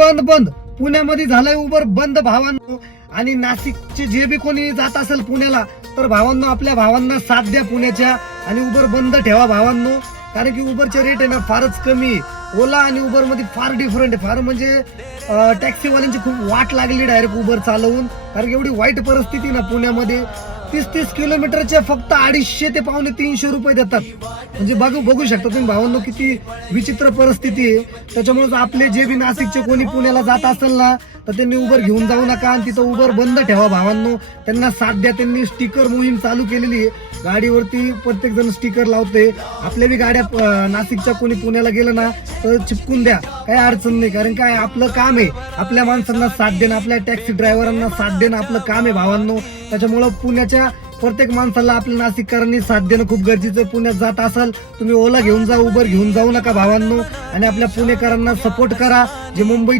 बंद बंद पुण्यामध्ये झालंय उबर बंद भावांनो. आणि नाशिकचे जे बी कोणी जात असेल पुण्याला तर भावांनो आपल्या भावांना साथ द्या पुण्याच्या आणि उबर बंद ठेवा भावांनो. कारण की उबरचे रेट आहे ना फारच कमी आहे. ओला आणि उबर मध्ये फार डिफरंट आहे. फार म्हणजे टॅक्सीवाल्यांची खूप वाट लागली डायरेक्ट उबर चालवून. कारण की एवढी वाईट परिस्थिती ना पुण्यामध्ये. 30-30 किलोमीटरचे फक्त 250 ते पावणे 300 रुपये देतात. म्हणजे बघू शकता तुम्ही भावांनो किती विचित्र परिस्थिती आहे. त्याच्यामुळे आपले जे बी नाशिकचे कोणी पुण्याला जात असेल ना तर त्यांनी उबर घेऊन जाऊ नका आणि तिथं उबर बंद ठेवा भावांनो. त्यांना साथ द्या. त्यांनी स्टिकर मोहीम चालू केलेली आहे. गाडीवरती प्रत्येक जण स्टिकर लावते. आपल्या बी गाड्या नाशिकच्या कोणी पुण्याला गेलं ना तर चिपकून द्या, काही अडचण नाही. कारण काय आपलं काम आहे आपल्या माणसांना साथ देणं, आपल्या टॅक्सी ड्रायव्हरांना साथ देणं आपलं काम आहे भावांनो. त्याच्यामुळं पुण्याच्या प्रत्येक माणसाला आपल्या नाशिककरांनी साथ देणं खूप गरजेचं. पुण्यात जात असाल तुम्ही ओला घेऊन जा, उबर घेऊन जाऊ नका भावांनो. आणि आपल्या पुणेकरांना सपोर्ट करा. जे मुंबईच्या